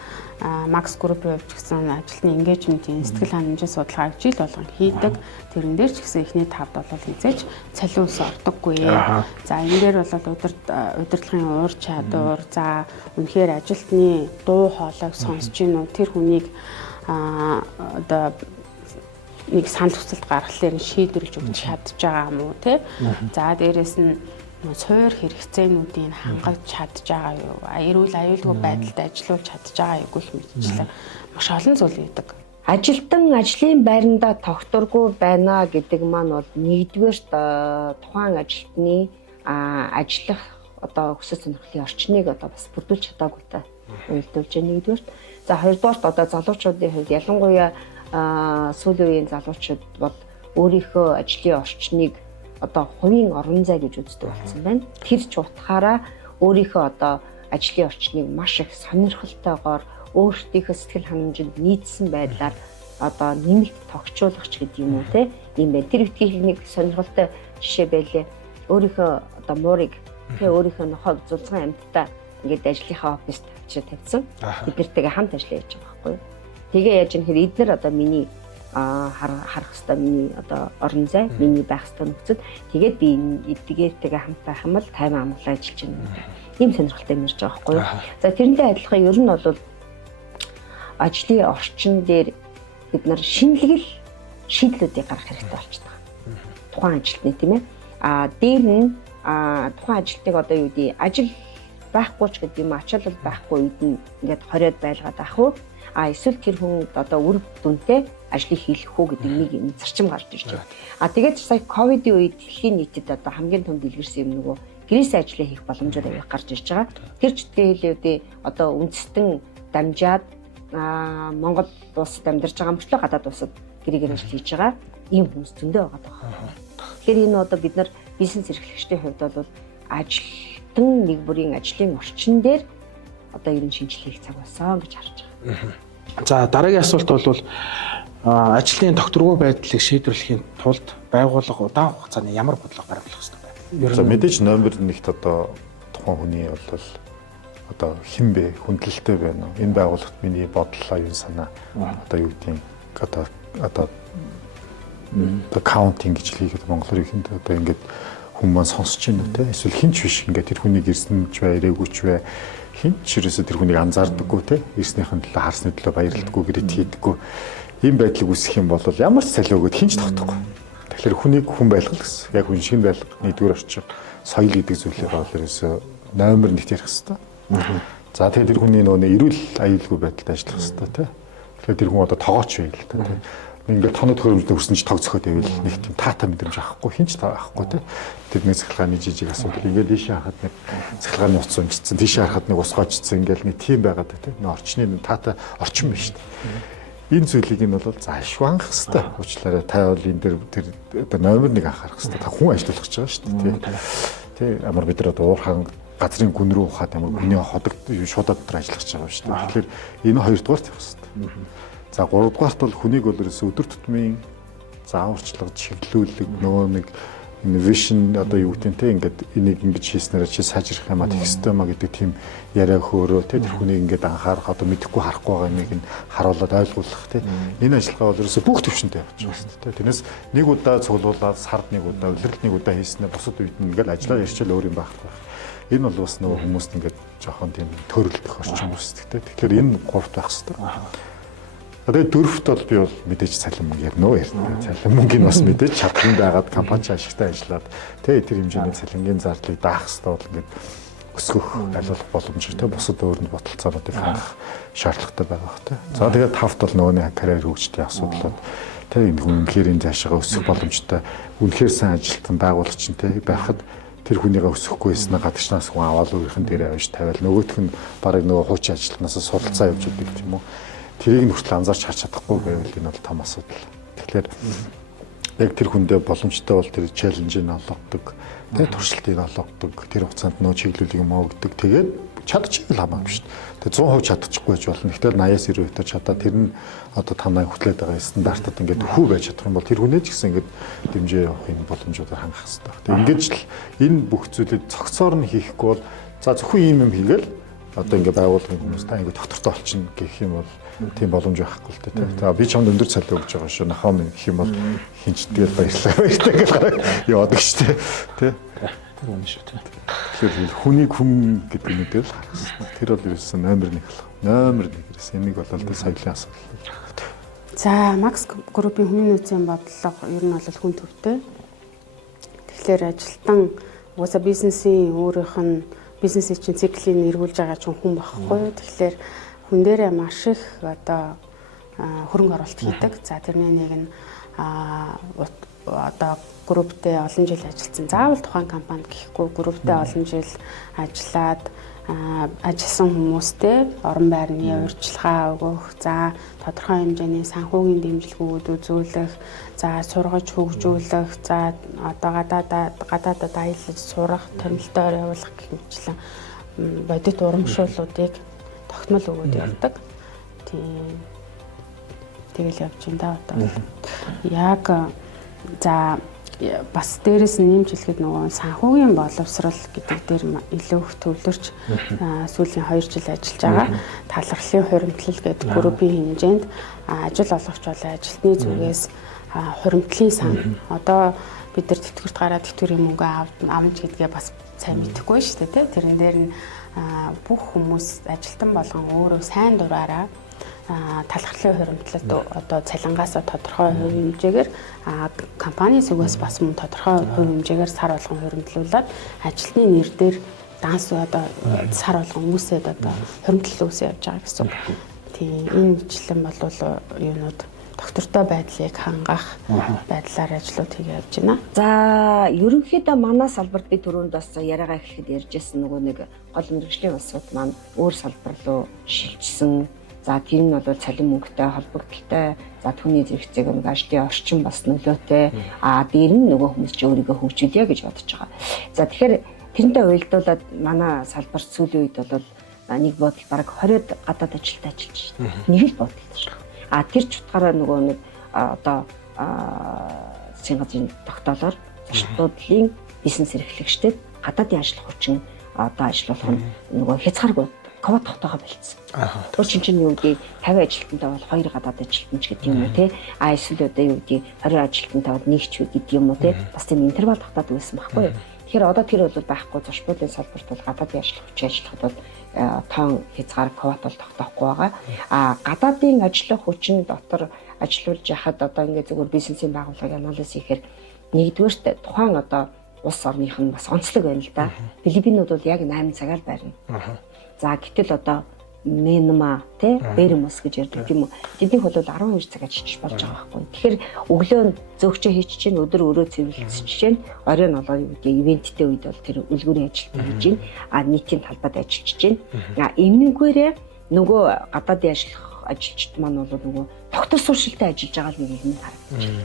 Max Group-ийн хувьд ч гэсэн ажилтны engagement-ийн сэтгэл ханамжийн судалгааг жил болгон хийдэг. Тэрэн дээр ч гэсэн эхний тавд бол хязгаарч цалин үйлс ордоггүй. За энэ дээр бол удирдлагын уур чадвар, за үнэхээр ажилтны дуу хоолойг сонсож гинүү тэр хүнийг одоо нэг санал хүсэлт гаргахлаар шийдвэрлэж өгч чадж байгаа юм уу те. За дээрэс нь суур хэрэгцээнүүдийг хангаж чадж байгаа юу? Эрүүл аюулгүй байдалд ажиллуулж чадж байгаа юу гэх мэтчлэн маш олон зүйл үүдэг. Ажилтан ажлын байранда тогтворгүй байна гэдэг маань бол нэгдүгээр тухайн ажилтны ажиллах одоо хүсэл сонирхлын орчныг одоо бас бүрдүүлж чадаагүйтай уялдуулж байна нэгдүгээр. За хоёрдугаарт одоо залуучуудын хувьд ялангуяа сүүлийн үеийн залуучууд бол өөрийнхөө ажлын орчныг одоо хувийн орон зай гэж үздэг болсон байна. Тэр ч утгаараа өөрийнхөө одоо ажлын орчныг маш их сонирхолтойгоор өөртөөхөө сэтгэл ханамжинд нийцсэн байдлаар одоо нэмэлт тогтчуулах ч гэдэг юм уу те юм байна. Тэр ихтгэл нэг сонирхолтой жишээ байлээ. Өөрийнхөө одоо муурыг тэгээ өөрийнхөө нохойг зулцхан амьтдаа ингээд ажлынхаа оффист тавьсан. Тэднэртэйгээ хамт ажиллаж байгаа байхгүй юу? Тэгээ яаж юм хэрэг эдгээр одоо миний харах хэвээр миний одоо орон зай, миний байх хэвээр нөхцөл. Тэгээд би энэ эдгээртэйгээ хамт байх юм бол 50 амгалан ажиллаж байна. Ийм сонирхолтой юм ярьж байгаа байхгүй юу? За тэрнтэй адилхан ер нь бол ажлын орчин дээр бид нар шинэлгэл шийдлүүдийг гаргах хэрэгтэй болчихдог. Тухайн ажилтны тийм ээ. Дээр нь тухайн ажилтныг одоо юу гэдэг ажил байхгүй ч гэдэг юм ачаалал байхгүй үед нь ингээд хориод байлгаад ах уу? Эсвэл тэр хүн одоо үр дүнтэй ажлыг хийх үү гэдэг нэг зарчим гарч ирж байна. Тэгээд сая ковидын үед дэлхийн нийтэд одоо хамгийн том дэлгэрсэн юм нөгөө гэрээсээ ажлаа хийх боломжууд авих гарч ирж байгаа. Тэр ч хэлээдээ одоо үндэстэн дамжаад Монгол улсад амьдарч байгаа мөртлөө гадаад улсад гэрээгээр ажил хийж байгаа ийм хүмүүс зөндөө байгаа. Тэгэхээр энэ одоо бид нар бизнес эрхлэгчдийн хувьд бол ажилтан нэг бүрийн ажлын орчин дээр одоо ер нь шинжилгээх цаг болсон гэж харж байгаа. За дараагийн асуулт бол ажлын тогтворгүй байдлыг шийдвэрлэхийн тулд байгууллага удаан хугацааны ямар бодлого баримтлах ёстой вэ? За мэдээж номер 1-т одоо тухайн хүний бол одоо хэн бэ, хүндлэлтэй байна уу? Энэ байгууллагт миний бодол, оюун санаа одоо юу гэдэг одоо аккаунтинг гэж хэлийгээд монголоор ихэнд одоо ингээд хүмүүс сонсож байна үү те? Эсвэл хинч биш ингээд тэр хүнийг ирсэн ч бай, ирээгүй ч бай хинч ерөөсө тэр хүнийг анзаардаггүй те? Ирснийхэн төлөө харсны төлөө баярлдаггүй гэрэт хийдэггүй. Ийм байдлыг үүсгэх юм бол ямар ч салиа өгөөд хинч тогтохгүй. Тэгэхээр хүнийг хүн байлгал гэсэн. Яг хүн шиг байлга. Нэгдүгээр орчин соёл гэдэг зүйлээр бол ерөөсө номер 1-т ярих хэрэгтэй. За тэгээд тэр хүний нөгөө эрүүл аюулгүй байдалд ажиллах хэрэгтэй те. Тэгэхээр тэр хүн одоо тоогооч байл л та те. Ингээд тоног төхөөрөмжөд өрсөн ч тог зөхөд байвал нэг тийм таата мэдрэмж авахгүй хинч авахгүй те. Тэдний цахилгааны жижиг асуудал ингээд ийшээ харахад нэг цахилгааны утас унжицсан, тийшээ харахад нэг ус гоожцсан ингээд нэг тийм байгаад те. Нэг орчны таата орчин байна шүү дээ. Энэ зүйлийг нь бол заашгүй анх хэвээр уучлаарай та бол энэ дэр тэр одоо номер 1 анхаарах хэвээр та хүн ажиллах гэж байгаа шүү дээ тий. Амар бид нар одоо уурхаан газрын гүн рүү ухаад амар гүний ходог шуудаа дотор ажиллах гэж байгаа шүү дээ. Тэгэхээр энэ хоёрдугаар тавих хэвээр. За гуравдугаарт бол хүнийг бол өдөр тутмын зааварчлага чиглүүлэг нөгөө нэг vision одоо юу гэдэг те ингээд энийг ингэж хийснээр чи сайжрах юм а тех система гэдэг тийм яриа хөөрөө те тэр хүнийг ингээд анхаарах одоо мэдэхгүй харахгүй байгаа юмыг нь харуулад ойлгуулах те энэ ажиллагаа бол ерөөсө бүх төвшөнтэй явж байгаа шүү дээ. Тэрнээс нэг удаа цуглуулаад сард нэг удаа улиралд нэг удаа хийснээр бусад үед нь ингээд ажиллаа ярьчаал өөр юм байх. Энэ бол бас нөгөө хүмүүст ингээд жоохон тийм төрөлдөх орчин үүсдэг те. Тэгэхээр энэ гуравт байх хэрэгтэй. Тэгээд дөрөвт бол би бол мэдээж цалин мөнгө ярина уу ярина. Цалин мөнгөний бас мэдээж чадхын байгаад компани ашигтай ажиллаад тэр хэмжээний цалингийн зардлыг даах хэрэгтэй бол ингээд өсгөх айлуулах боломжтой бусад өөрөнд боталцоонуудыг хангах шаардлагатай байгаа хэ. За тэгээд тавт бол нөгөөний карьер хөгжлийн асуудлууд тэр энэ үнэхээр энэ цаашаа өсөх боломжтой үнэхээр сайн ажилтан байгуулагч нь байхад тэр хүнийгээ өсөхгүй байснаа гадагшнаас хүн аваад өөрийнх нь дээрээ авч тавиал нөгөөх нь барыг нөгөө хуучин ажилтнаас суралцаа явж өгдөг юм уу. Тэрийг нь хүртэл анзаарч харж чадахгүй байвал энэ бол том асуудал. Тэгэхээр яг тэр хүндээ боломжтой бол тэр челленжийг олгодог, тэр туршилтыг олгодог, тэр хугацаанд нөө чиглүүлэг юм өгдөг. Тэгээд чадчихвэл хамаагүй шүү дээ. Тэгээд 100% чадчихгүй байж болно. Гэтэл 80-аас 90% чадаа тэр нь одоо 5-8 хүтлээд байгаа стандартад ингээд хүү байж чадах юм бол тэр хүнээ ч гэсэн ингээд дэмжээ явахын боломжуудаар хангах хэрэгтэй. Тэгээд ингээд л энэ бүх зүйлийг цогцоор нь хийхгүй бол за зөвхөн ийм юм хийгээл одоо ингээд байгуулгын хүмүүс та ингээд доктортой олчихно гэх юм бол тийм боломж байхгүй л дээ. За би чамд өндөр цалин өгж байгаа шүү. Нахаа минь гэх юм бол хинчдгээд баярлалаа гэж яваад гэж тий. Тэр үнэ шүү тий. Тэгэхээр хүнийг хүн гэдэг нүдээр л харах хэрэгтэй. Тэр бол ерөөсөн номер 1 болох. Номер 1 ерөөс энийг бол тэ соёлын асуудал. За Макс группийн хүний нөөцийн бодлого ер нь бол хүн төвтэй. Тэгэхээр ажилтан угаасаа бизнесийн өөрийнх нь бизнесийн чинь циклийг эргүүлж байгаа чинь хүн байхгүй. Тэгэхээр хүн дээрээ маш их одоо хөрөнгө оруулалт хийдэг. За тэрний нэг нь одоо групптэй олон жил ажилласан. Заавал тухайн компанид гэхгүй групптэй олон жил ажиллаад ажилласан хүмүүстэй орон байрны урьдчилгаа өгөх, за тодорхой хэмжээний санхүүгийн дэмжлэгүүд үзүүлэх, за сургаж хөгжүүлэх, за одоо гадаадад аялаж сурах, томилтоор явуулах гэх мэтлэн бодит урамшууллуудыг тогтмол өгөөд явдаг. Тийм. Тэгэл явж байна да одоо. Яг за бас дээрэс нь нэмж хэлэхэд нөгөө санхүүгийн боловсрал гэдэг дээр илүү их төвлөрч сүүлийн 2 жил ажиллаж байгаа. Талархлын хуримтлал гэдэг группийн хэмжээнд ажил олгогч болон ажилтны зүгээс хуримтлалын сан одоо бид нар тэтгэврт гараад тэтгэврийн мөнгө авч гэдгээ бас сайн мэдэхгүй шүү дээ, тэрэн дээр нь бүх хүмүүс ажилтан болгон өөрөө сайн дураараа талхлын хуримтлалд одоо цалингаасаа тодорхой хувь хэмжээгээр компани зүгээс бас мөн тодорхой хувь хэмжээгээр сар болгон хуримтлуулад ажилтны нэр дээр данс одоо сар болгон үүсээд одоо хуримтлал үүсэж явж байгаа гэсэн. Тийм энэ житлэн бол юунууд доктортой байдлыг хангах байдлаар ажлууд хийгээ явж байна. За ерөнхийдөө манай салбарт би түрүүнд бас яриагаа эхлэхэд ярьжсэн нөгөө нэг гол мэргэжлийн улсууд маань өөр салбар руу шилжсэн. За тэр нь бол цалин мөнгөтэй холбогдолтой. За түүний зэрэгцээг нэг ажлын орчин бас нөлөөтэй. Дээр нь нөгөө хүмүүс ч өөрийгөө хөгжүүлье гэж бодож байгаа. За тэгэхээр тэрнтэй уялдуулаад манай салбар сүүлийн үед бол нэг бодол бараг 20-од гадаад ажилтаа ажиллаж байна. Нэг л бодол шүү. Тэр ч утгаараа нөгөө нэг одоо засгийн газрын тогтоолоор зочдлын бизнес эрхлэгчдэд гадаадын ажил хүчин одоо ажиллах нь нөгөө хязгааргүй квот тогтоогоо болцсон. Төрчин чинь юу гэдэг 50 ажилтнтай бол 2 гадаад ажилтнч гэдэг юм уу те. Эсвэл одоо юу гэдэг 20 ажилтнтай бол нэгч гэдэг юм уу те. Бас тийм интервал тогтоод байсан байхгүй юу. Тэгэхээр одоо тэр бол байхгүй зочдлын салбарт бол гадаадын ажил хүчин ажиллахад бол тоон хязгаар квот бол тогтоохгүй байгаа. Гадаадын ажиллах хүчин дотор ажиллаж яхад одоо ингээд зөвхөн бизнесийн байгууллагыг анализ хийхээр нэгдүгээрт тухайн одоо улс орных нь бас онцлог байна л да. Филиппинууд бол яг 8 цагаар байрна. За гэтэл одоо Мэнма те Бермус гэж ярьдаг юм уу. Тэднийх бол 12 цаг ажиллаж болж байгаа байхгүй. Тэгэхээр өглөө нь зөөгчөө хийчих чинь өдөр өрөө цэвэрлэгсэж чинь оройн олоо юу гэдэг ивенттэй үед бол тэр үлгүүрийн ажилтнууд хийж чинь нийтийн талбайд ажиллаж чинь. Эмнэгээрээ нөгөө гадаадын ажиллах ажилчид маань бол нөгөө доктор суршилтай ажиллаж байгаа л нэг юм харагдаж байна.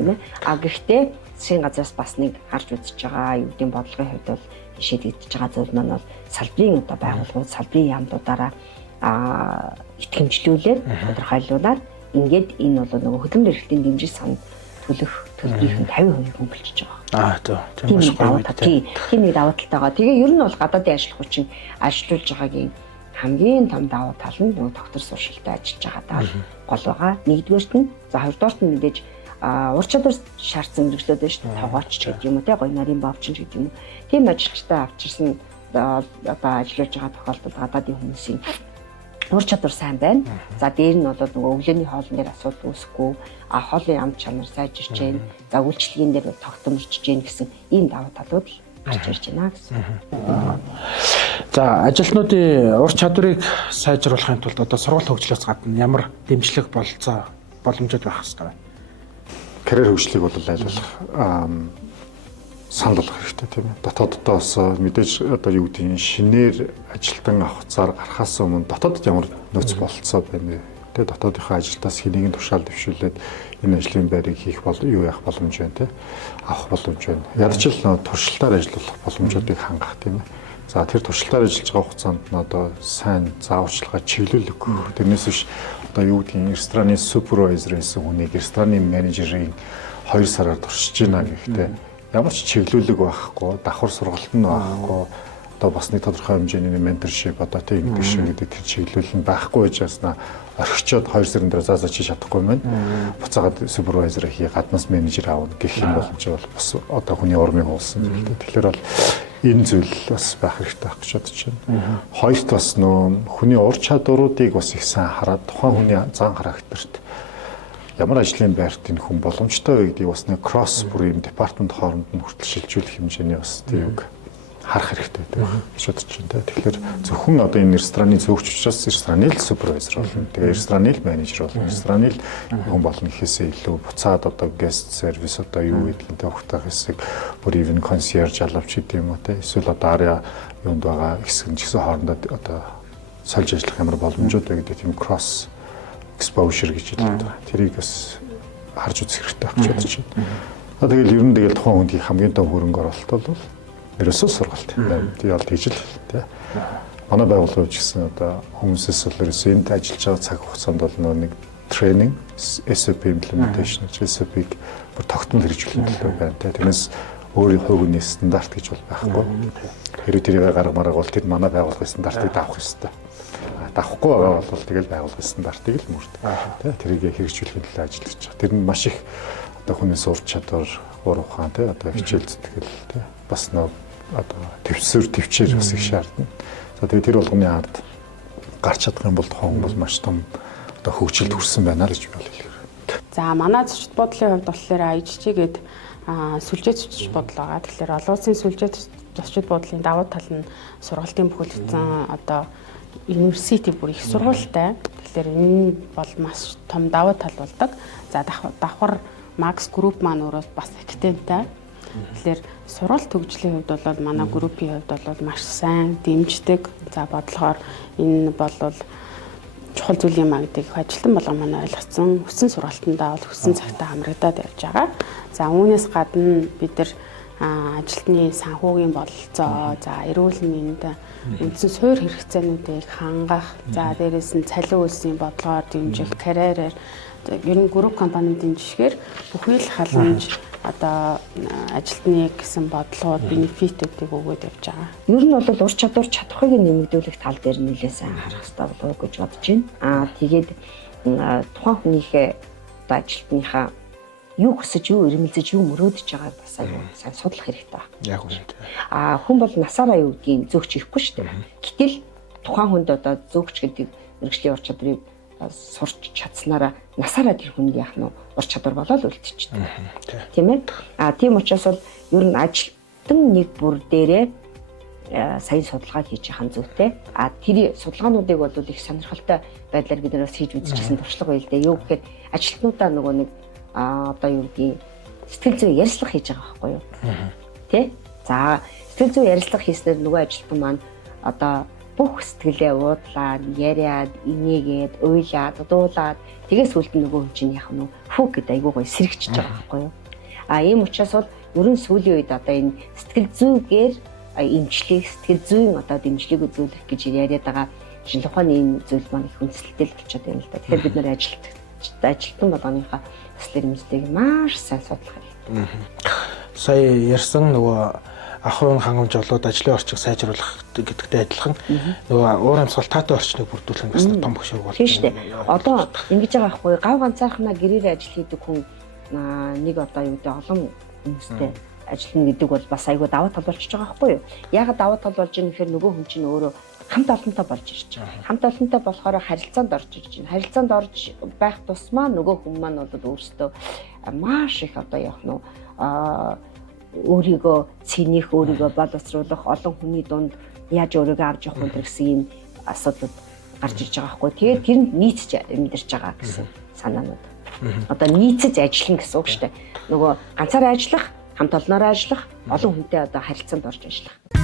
Тийм ээ. Гэхдээ засгийн газраас бас нэг харж үзэж байгаа юу гэдэг бодлогын хувьд бол шийдэгдэж байгаа зүйл маань бол салбарын одоо байгууллагууд салбарын яамдуудаараа итгэмжлүүлээд тодорхойлуулаад ингээд энэ бол нөгөө хөдөлмөр эрхтний дэмжих сан төлөх төлбөрийн 50% хөнгөлж байгаа. Тийм даваа талтай. Тийм нэг даваа талтайгаа. Тэгээ ер нь бол гадаадын ажил хүчин ажиллаж байгаагийн хамгийн том даваа тал нь нөгөө доктор суршилтай ажиллаж байгаа даа гол байгаа. Нэгдүгээрт нь за хоёрдугаарт нь мэдээж ур чадвар шаардсан мэргэжлүүд байна шүү дээ. Тогооч гэдэг юм уу те гоё нарийн бовчин гэдэг юм уу. Тийм ажилчтай авчирсан одоо ажиллаж байгаа тохиолдолд гадаадын хүмүүсийн ур чадвар сайн байна. За дээр нь бол нөгөө өглөөний хоолн дээр асуудал үүсэхгүй, хоолны ам чанар сайжирч байна. За үйлчлэгийн дээр тогтморч байна гэсэн ийм даваа талууд гарч ирж байна гэсэн. За ажилтнуудын ур чадварыг сайжруулахын тулд одоо сургууль хөгжлөөс гадна ямар дэмжлэг боломжууд байх ёстой вэ? Карьер хөгжлийг бол айлуулах санал болгох хэрэгтэй тийм ээ. Дотооддоос мэдээж одоо юу гэдэг нь шинээр ажилтан авах цаар гарахаас өмнө дотоодд ямар нөөц болцоо байна вэ? Тэгээ дотоодынхаа ажилтаас хэнийг нь тушаал дэвшүүлээд энэ ажлын байрыг хийх юу яах боломж байна те авах боломж байна. Ядч л туршилтаар ажиллах боломжуудыг хангах тийм ээ. За тэр туршилтаар ажиллаж байгаа хугацаанд нь одоо сайн зааварчилгаа чиглүүлэх. Тэрнээс биш одоо юу гэдэг нь рестораны супервайзер гэсэн хүнийг рестораны менежерийн 2 сараар туршиж байна гэхдээ ямар ч чиглүүлэг байхгүй, давхар сургалт нь байхгүй, одоо бас нэг тодорхой хэмжээний менторшип одоо тийм гэдэг шиг гэдэг тэр чиглэл нь байхгүй байж яснаа орхичод 2 сарын дээр заасаа чи чадахгүй маань буцаагаад супервайзер хий гаднаас менежер аавна гэх юм боломж бол бас одоо хүний урмыг хуулсан зүйл дээ. Тэгэхээр бол энэ зүйл бас байх хэрэгтэй байх гэж бодож байна. Хоёрт бас нөө хүний ур чадваруудыг бас их сайн хараад тухайн хүний зан характерт ямар ажлын байрт энэ хүн боломжтой вэ гэдгийг бас нэг кросс бүр юм департамент хооронд нь хүртэл шилжүүлэх хэмжээний бас тийм үг харах хэрэгтэй гэж бодож байна. Тэгэхээр зөвхөн одоо энэ рестораны зөвөгч учраас рестораны л супервайзер болно. Тэгээ рестораны л менежер болно. Рестораны л хүн болно гэхээсээ илүү буцаад одоо guest service одоо юу гэдэг нь тохтох хэсэг бүр even concierge алавч гэдэг юм уу те. Эсвэл одоо арай юунд байгаа хэсэг нь ч гэсэн хоорондоо одоо сольж ажиллах ямар боломжууд вэ гэдэг тийм кросс exposure гэж хэлдэг. Тэрийг бас харж үзэх хэрэгтэй байх гэж бодож байна. Тэгэл ер нь тэгэл тухайн хүнд хамгийн том хөрөнгө оруулалт бол ерөөсөө сургалт. Тэгээ бол тэгж л тий. Манай байгууллага ч гэсэн одоо хүмүүсээс бол ерөөсөө энд ажиллаж байгаа цаг хугацаанд бол нэг training, SOP implementation, SOP-г бүр тогтмол хэрэгжүүлэх төлөв байна те. Тэрнээс өөрийн хувийн стандарт гэж бол байхгүй. Хэрвээ тэрийг гаргамаар бол тэр манай байгууллагын стандартыг давах ёстой. Давахгүй байгаа бол тэгэл байгууллагын стандартыг л мөрдөг. Тэ тэрийг хэрэгжүүлэхийн төлөө ажиллаж байгаа. Тэр нь маш их одоо хүний сурч чадвар, ур ухаан тэ одоо хичээл зүтгэл тэ бас нөө одоо төвчээр бас их шаардна. За тэгээ тэр болгоны ард гарч чадах юм бол тухайн хүмүүс маш том одоо хөгжилд хүрсэн байна л гэж би хэлэх. За манай зочид бодлын хувьд болохоор IGG гээд сүлжээ зочид бодол байгаа. Тэгэхээр олон улсын сүлжээ зочид бодлын давуу тал нь сургалтын бүхэлдсэн одоо университет бүр их сургуультай. Тэгэхээр энэ бол маш том давуу тал болдог. За давхар Max Group маань өөрөө бас академитай. Тэгэхээр сургалт хөгжлийн хувьд бол манай группийн хувьд бол маш сайн дэмждэг. За бодлохоор энэ бол чухал зүйл юм а гэдгийг ажилтан болгон маань ойлгоцсон. Хүссэн сургалтандаа бол хүссэн цагтаа хамрагдаад явж байгаа. За үүнээс гадна бид нар ажилтны санхүүгийн бололцоо, за эрүүл мэнд, үндсэн суурь хэрэгцээнүүдийг хангах, за дээрээс нь цалин үйлсийн бодлогоор дэмжих, карьерээр ер нь групп компаниудын жишгээр бүхий л халамж одоо ажилтныг гэсэн бодлогууд, бенефитүүдийг өгөөд явж байгаа. Ер нь бол ур чадвар чадхыг нэмэгдүүлэх тал дээр нэлээд сайн анхаарах хэрэгтэй болов уу гэж бодож байна. Тэгээд тухайн хүнийхээ одоо ажилтныхаа юу хүсэж, юу ирмэлзэж, юу мөрөөдөж байгааг бас сайн судлах хэрэгтэй байна. Яг үнэ. Хүн бол насаараа юу гэдгийг зөөгч ихгүй шүү дээ. Гэтэл тухайн хүнд одоо зөөгч гэдэг мэргэжлийн ур чадварыг сурч чадсанараа насаараа тэр хүнийг яах нь ур чадвар болоод үлдчихдэг. Тийм ээ. Тийм учраас бол ер нь ажилтан нэг бүр дээрээ сайн судалгаа хийж яхан зүйтэй. Тэр судалгаануудыг бол их сонирхолтой байдлаар бид нэрс хийж үзчихсэн туршлага байл дээ. Юу гэхээр ажилтнуудаа нөгөө нэг одоо юу гэдгийг сэтгэл зүйн ярилцлага хийж байгаа байхгүй юу? Тэ? За сэтгэл зүйн ярилцлага хийснээр нөгөө ажилтан маань одоо бүх сэтгэлээ уудлаад, яриад, инээгээд, уйлаад, дуулаад тэгээс үлдэн нөгөө хүн чинь яах нь фүг гэдэг айгуу гоё сэрэгчж байгаа байхгүй юу? Ийм учраас бол ерөн сүүлийн үед одоо энэ сэтгэл зүйгээр эмчлэх, сэтгэл зүйн одоо дэмжлэг үзүүлэх гэж яриад байгаа шинэ ухааны энэ зүйл маань их хүнсэлтэй л болчиход байна л да. Тэгэхээр бид нэр ажилтан болгоныхаа төсөл эмзлийг маш сайн судлах хэрэгтэй. Сая ярьсан нөгөө ахуйн хангамж болоод ажлын орчиг сайжруулах гэдэгтэй адилхан нөгөө уур амьсгал таатай орчныг бүрдүүлэх нь бас том хөшөөрөг болж байна. Тийм шүү дээ. Одоо ингэж байгаа байхгүй гав ганцаархнаа гэрээр ажил хийдэг хүн нэг одоо юу гэдэг олон хүмүүстэй ажиллана гэдэг бол бас айгүй даваа тал болчихж байгаа байхгүй юу? Яагаад даваа тал болж ийм гэхээр нөгөө хүн чинь өөрөө хамт олонтой болж ирж байгаа. Хамт олонтой болохоор харилцаанд орж ирж байна. Харилцаанд орж байх тусмаа нөгөө хүн маань бол өөрөөсөө маш их одоо яах нь өөрийгөө цэнийх, өөрийгөө боловсруулах, олон хүний дунд яаж өөрийгөө авч явах вэ гэсэн ийм асуудлууд гарч ирж байгаа байхгүй. Тэгээд тэр нь нийцж амьдарч байгаа гэсэн санаанууд. Одоо нийцэж ажиллана гэсэн үг шүү дээ. Нөгөө ганцаараа ажиллах, хамт олноороо ажиллах, олон хүнтэй одоо харилцаанд орж ажиллах.